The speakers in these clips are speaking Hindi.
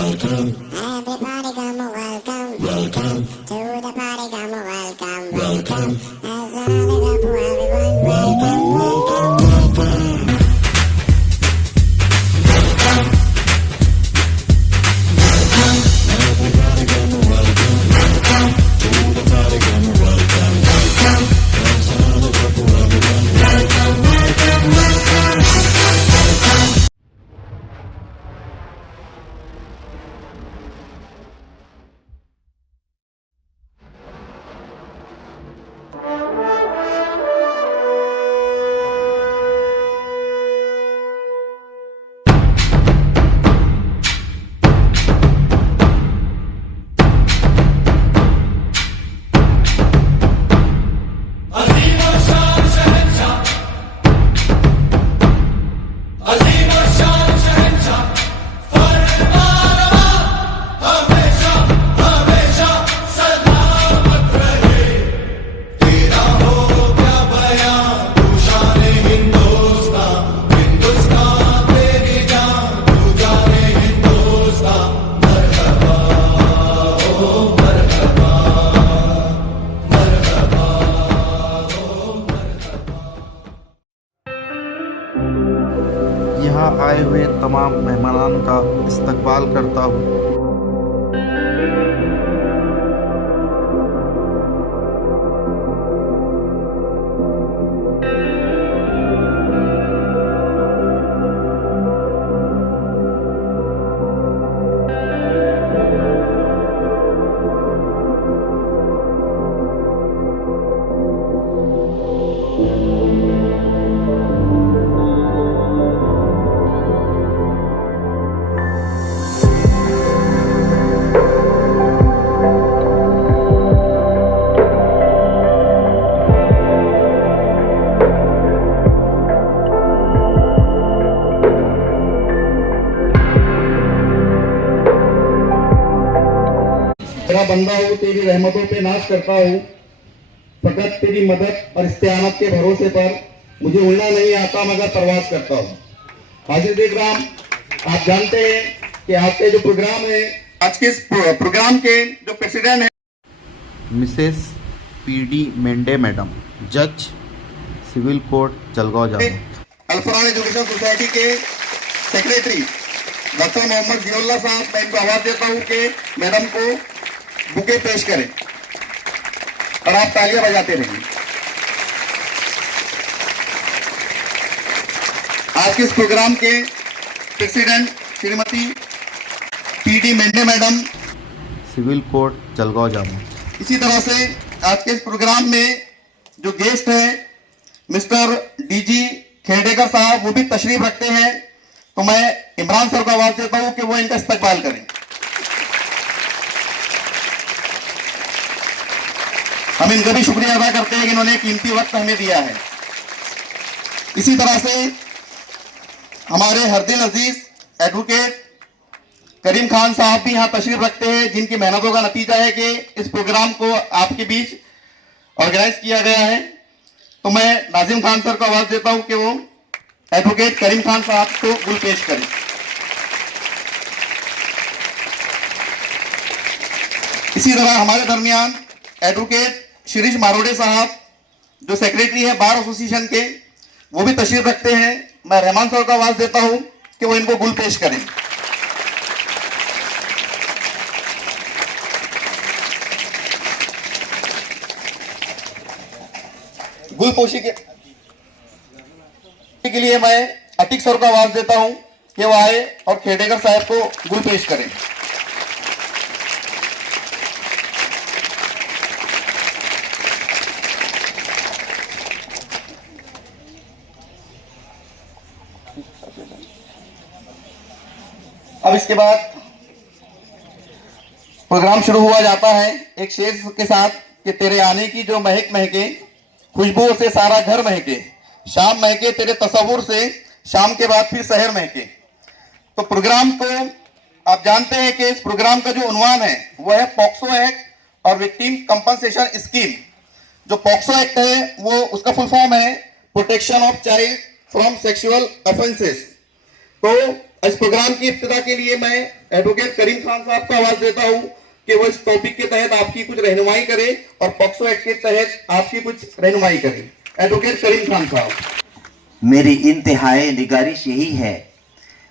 Everybody come welcome. Welcome to the party come welcome. Welcome. As I live up for everyone. Welcome, welcome, welcome. Everybody come welcome. Welcome to the party come welcome. Welcome. As I live up for everyone. Welcome, welcome, welcome. यहाँ आए हुए तमाम मेहमानान का इस्तकबाल करता हूँ। तेरा बंदा हूँ, तेरी रहमतों पे नाश करता हूँ। फकत तेरी मदद और इस्तेआनत के भरोसे पर मुझे उड़ना नहीं आता मगर परवाज करता हूँ। हाजिर बेगराम, आप जानते हैं कि आज के जो प्रोग्राम है, आज के इस प्रोग्राम के जो प्रेसिडेंट है मिसेस पीडी मेंढे मैडम, जज, सिविल कोर्ट, जलगांव जामो। अल्फरान एजुकेशन सोसाइटी के सेक्रेटरी डॉक्टर मोहम्मद जियाउल्लाह साहब, मैं इनको आवाज देता हूँ कि मैडम को बुके पेश करें और आप तालियां बजाते रहिए। आज के इस प्रोग्राम के president Shrimati PD Mendhe madam, civil court, Jalgaon जामो। इसी तरह से आज के इस प्रोग्राम में जो गेस्ट हैं मिस्टर डीजी खेडेकर साहब, वो भी तशरीफ रखते हैं, तो मैं इमरान सर को आवाज देता हूं कि वो इनका इस्तकबाल करें। हम इनका भी शुक्रिया अदा करते हैं कि इन्होंने कीमती वक्त हमें दिया है। इसी तरह से हमारे हरदिल अजीज एडवोकेट करीम खान साहब भी यहां तशरीफ रखते हैं, जिनकी मेहनतों का नतीजा है कि इस प्रोग्राम को आपके बीच ऑर्गेनाइज किया गया है। तो मैं नाजिम खान सर को आवाज देता हूं कि वो एडवोकेट करीम खान साहब को गुल पेश करें। इसी तरह हमारे दरमियान एडवोकेट शिरीष मारोड़े साहब, जो सेक्रेटरी है बार एसोसिएशन के, वो भी तशरीफ रखते हैं। मैं रहमान साहब को आवाज देता हूं कि वो इनको गुल पेश करें। गुल पोशी के लिए मैं अतीक सर को आवाज देता हूं कि वो आए और खेडेकर साहब को गुल पेश करें। अब इसके बाद प्रोग्राम शुरू हुआ जाता है एक शेर के साथ कि तेरे आने की जो महक महके, खुशबू से सारा घर महके, शाम महके तेरे तस्वुर से, शाम के बाद फिर शहर महके। तो प्रोग्राम को आप जानते हैं कि इस प्रोग्राम का जो उन्वान है वो है पॉक्सो एक्ट और विक्टिम कंपनसेशन स्कीम। जो पॉक्सो एक्ट है वो उसका फुल फॉर्म है protection of child from sexual offences. तो इस प्रोग्राम की इब्तिदा के लिए मैं एडवोकेट करीम खान साहब को आवाज देता हूं कि वो इस टॉपिक के तहत आपकी कुछ रहनुमाई करें और पॉक्सो एक्ट के तहत आपकी कुछ रहनुमाई करें। एडवोकेट करीम खान साहब। मेरी इंतहाई निगारिश यही है,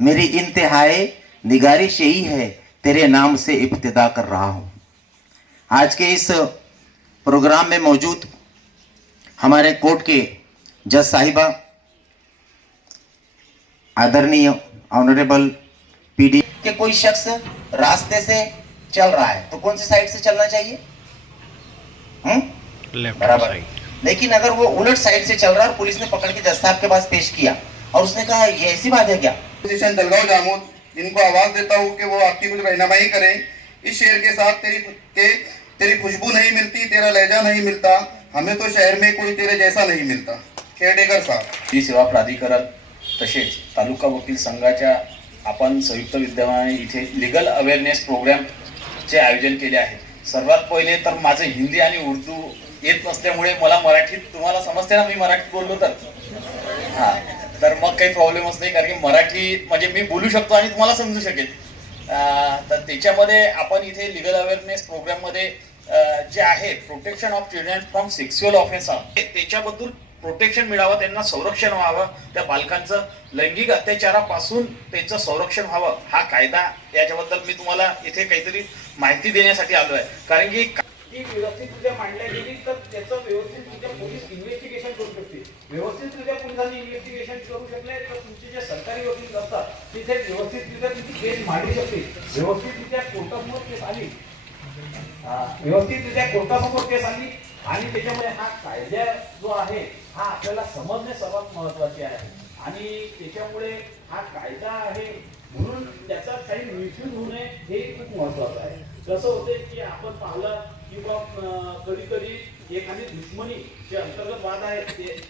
मेरी इंतहाई निगारिश यही है, तेरे नाम से इब्तिदा कर रहा हूँ। आज के इस प्रोग्राम में मौजूद हमारे कोर्ट के जज साहिबा, आदरणीय ऑनरेबल पीडी के कोई शख्स रास्ते से चल रहा है तो कौन सी साइड से चलना चाहिए? बराबर। लेकिन अगर वो उलट साइड से चल रहा है और पुलिस ने पकड़ के जज साहब के पास पेश किया और उसने कहा ये ऐसी बात है क्या? पोजीशन जलगांव जामुन, जिनको आवाज देता हूँ कि वो आपकी कुछ रहनुमाई करें। इस शेर के साथ तेरी खुशबू नहीं मिलती, तेरा लहजा नहीं मिलता, हमें तो शहर में कोई तेरे जैसा नहीं मिलता। खेडेकर साहब। जी सेवा प्राधिकरण तसेच तालुका वकील संघाच्या आपण संयुक्त विद्यमाने इथे लीगल अवेअरनेस प्रोग्रामचे आयोजन केले आहे। सर्वात पहिले तर माझं हिंदी आणि उर्दू येत नसल्यामुळे मला मराठीत तुम्हाला समजते ना, मी मराठीत बोललो तर हां, तर मग काही प्रॉब्लेमच नाही, कारण की मराठी म्हणजे मी बोलू शकतो आणि तुम्हाला समजू शकेल। तर त्याच्यामध्ये आपण इथे लीगल अवेअरनेस प्रोग्राममध्ये जे आहे protection of children from sexual offence त्याच्याबद्दल प्रोटेक्शन मिळावं, त्यांना संरक्षण व्हावं, त्या बालकांचं लैंगिक अत्याचारापासून त्यांचं संरक्षण व्हावं, हा कायदा याच्याबद्दल मी तुम्हाला इथे काहीतरी माहिती देण्यासाठी आलो आहे। कारण की व्यवस्थितरित्या मांडल्या गेली तर त्याचं व्यवस्थितरित्या पोलीस इन्व्हेस्टिगेशन करू शकते, व्यवस्थितरित्या पोलिसांनी इन्व्हेस्टिगेशन करू शकले तर तुमचे जे सरकारी वकील असतात तिथे व्यवस्थितरित्या तुमची केस मांडू शकते, व्यवस्थितरित्या कोर्टासमोर केस आली, व्यवस्थितरित्या कोर्टासमोर केस आली आणि त्याच्यामुळे हा कायदा जो आहे हा आपल्याला समजणे सर्वात महत्त्वाचे आहे आणि त्याच्यामुळे हा कायदा आहे म्हणून त्याचा काही मिसयूज होऊ नये हे खूप महत्त्वाचं आहे। कसं होते की आपण पाहिलं किंवा कधी कधी एखादी दुश्मनी जे अंतर्गत वाद आहे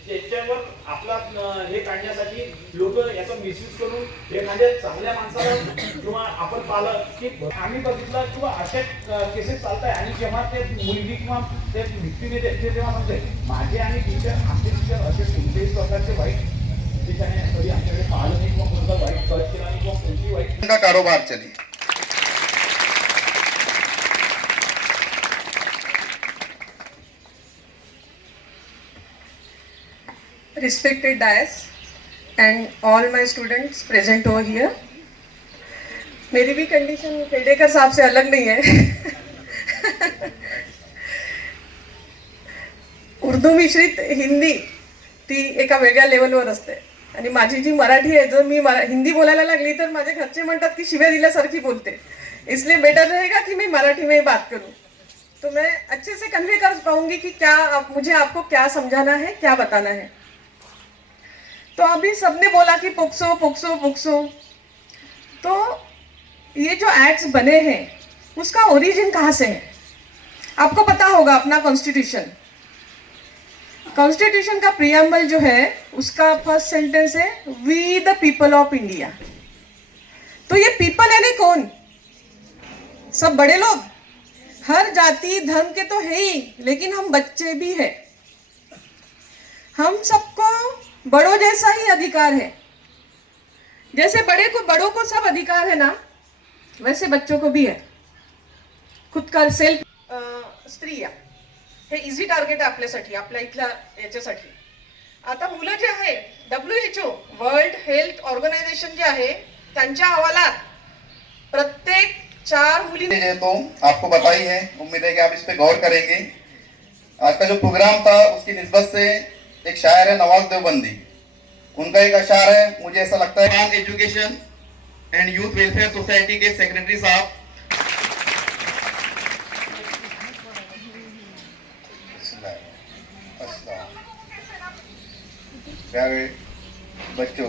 त्याच्यावर आपला हे काढण्यासाठी लोक याचा मिसयूज करून एखाद्या चांगल्या माणसाला किंवा आपण पाहिलं की आम्ही बघितलं किंवा अशा केसेस चालत आहे आणि जेव्हा ते मुलगी किंवा ते व्यक्तीने तेव्हा म्हणते माझे आणि टीचर आमचे टीचर असे कोणत्याही प्रकारचे वाईट त्याच्याने कधी आमच्याकडे पाहिलं नाही किंवा कोणता वाईट खर्च केला नाही किंवा कोणती वाईट कारोबार चले। Respected dais and all my students present over here, मेरी भी कंडीशन खेडेकर साहब से अलग नहीं है। उर्दू मिश्रित हिंदी ती एका वेगळ्या लेवलवर असते आणि माझी जी मराठी आहे, जर मी हिंदी बोलायला लागली तर माझे घरचे म्हणतात की शिव्या दिल्यासारखी बोलते, इसलिए बेटर रहेगा कि मैं मराठी में ही बात करूं। तो मैं अच्छे से कन्वे कर पाऊंगी कि क्या मुझे आपको क्या समझाना है, क्या बताना है। तो अभी सबने बोला कि पोक्सो पोक्सो पोक्सो, तो ये जो एक्ट्स बने हैं उसका ओरिजिन कहाँ से है? आपको पता होगा अपना कॉन्स्टिट्यूशन का प्रियम्बल जो है उसका फर्स्ट सेंटेंस है we the people of India. तो ये पीपल यानी कौन? सब बड़े लोग, हर जाति धर्म के तो है ही, लेकिन हम बच्चे भी हैं। हम सबको बड़ों जैसा ही अधिकार है, जैसे बड़ों को सब अधिकार है ना, वैसे बच्चों को भी है। खुद का सेल्फ स्त्रिया हे इझी टार्गेट आहे आपल्यासाठी, आपल्या इथल्या याच्यासाठी। आता मुलं जे आहे WHO वर्ल्ड हेल्थ ऑर्गनायझेशन जे आहे त्यांच्या अहवालात प्रत्येक 4 मुली तो आपको बताई है, उम्मीद है कि आप इस पे गौर करेंगे। आज का जो प्रोग्राम था उसकी निस्बत से एक शायर है नवाज देवबंदी, उनका एक अशार है, मुझे ऐसा लगता है education and youth welfare society के सेक्रेटरी साहब। प्यारे बच्चों,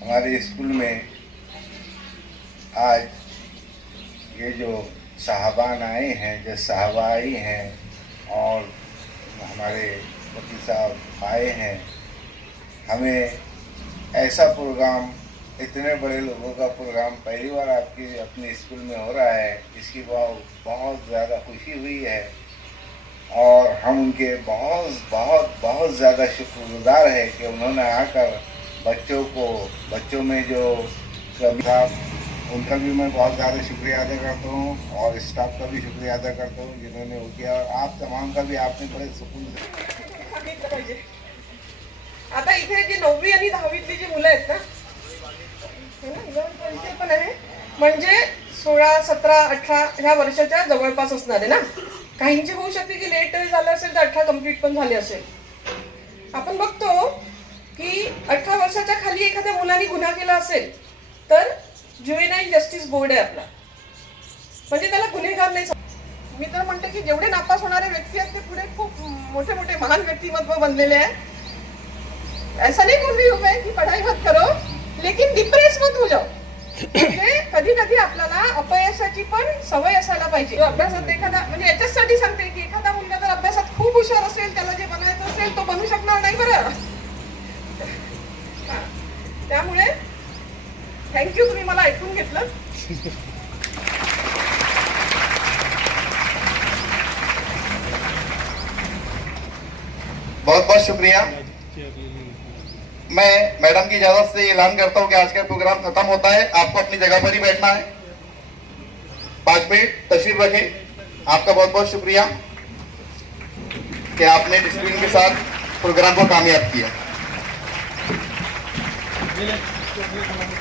हमारे स्कूल में आज ये जो साहबान आए हैं, जो साहबा आई हैं और हमारे वकील साहब आए हैं, हमें ऐसा प्रोग्राम, इतने बड़े लोगों का प्रोग्राम पहली बार आपकी अपने स्कूल में हो रहा है, इसकी बहुत ज़्यादा खुशी हुई है और हम उनके बहुत ज़्यादा शुक्रगुजार है कि उन्होंने आकर बच्चों में जो कभी साहब, उनका भी मैं बहुत ज़्यादा शुक्रिया अदा करता हूँ और स्टाफ का भी शुक्रिया अदा करता हूँ जिन्होंने वो किया, और आप तमाम का भी आपने बड़े सुकून से सांगितलं पाहिजे. आता इथे जी 9वी आणि 10वीतली जी मुलं आहेत ना, हे ना, 11 पण आहे, म्हणजे 16, 17, 18 ह्या वर्षाच्या जवळपास असणार आहे ना. काहींचे होऊ शकते की लेट झालं असेल तर 18 कंप्लीट पण झाले असेल. आपण बघतो की 18 वर्षाच्या खाली एखाद्या मुलाने गुन्हा केला असेल तर ज्युवेनाईल जस्टिस बोर्ड आहे आपला, म्हणजे त्याला गुन्हेगार नाही. मी तर म्हणते की जेवढे नापास होणारे व्यक्ती आहेत ते पुढे खूप मोठे मोठे महान व्यक्तिमत्व बनलेले आहे. ऐसा नहीं बोल रही हूँ मैं कि पढ़ाई मत करो, लेकिन डिप्रेस मत हो जाओ. म्हणजे कधी कधी आपल्याला अपयशाची पण सवय असायला पाहिजे. अभ्यासात एखादा, म्हणजे याच्यासाठी सांगते की एखादा मुलगा जर अभ्यासात खूप हुशार असेल, त्याला जे बनायचं असेल तो बनू शकणार नाही बरं. त्यामुळे थँक्यू, तुम्ही मला ऐकून घेतलं. बहुत बहुत शुक्रिया. मैं मैडम की इजाजत से ऐलान करता हूं कि आज का प्रोग्राम खत्म होता है. आपको अपनी जगह पर ही बैठना है. 5 मिनट तशरीफ रखें. आपका बहुत बहुत शुक्रिया कि आपने डिसिप्लिन के साथ प्रोग्राम को कामयाब किया.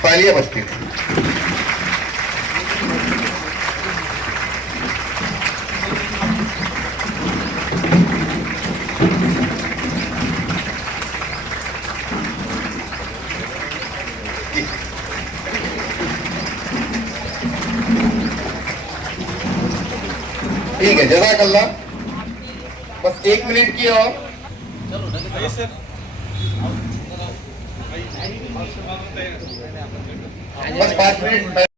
पहली बस्ती ठीक है. जज़ाकल्लाह. बस 1 मिनट की और बस 5 मिनट.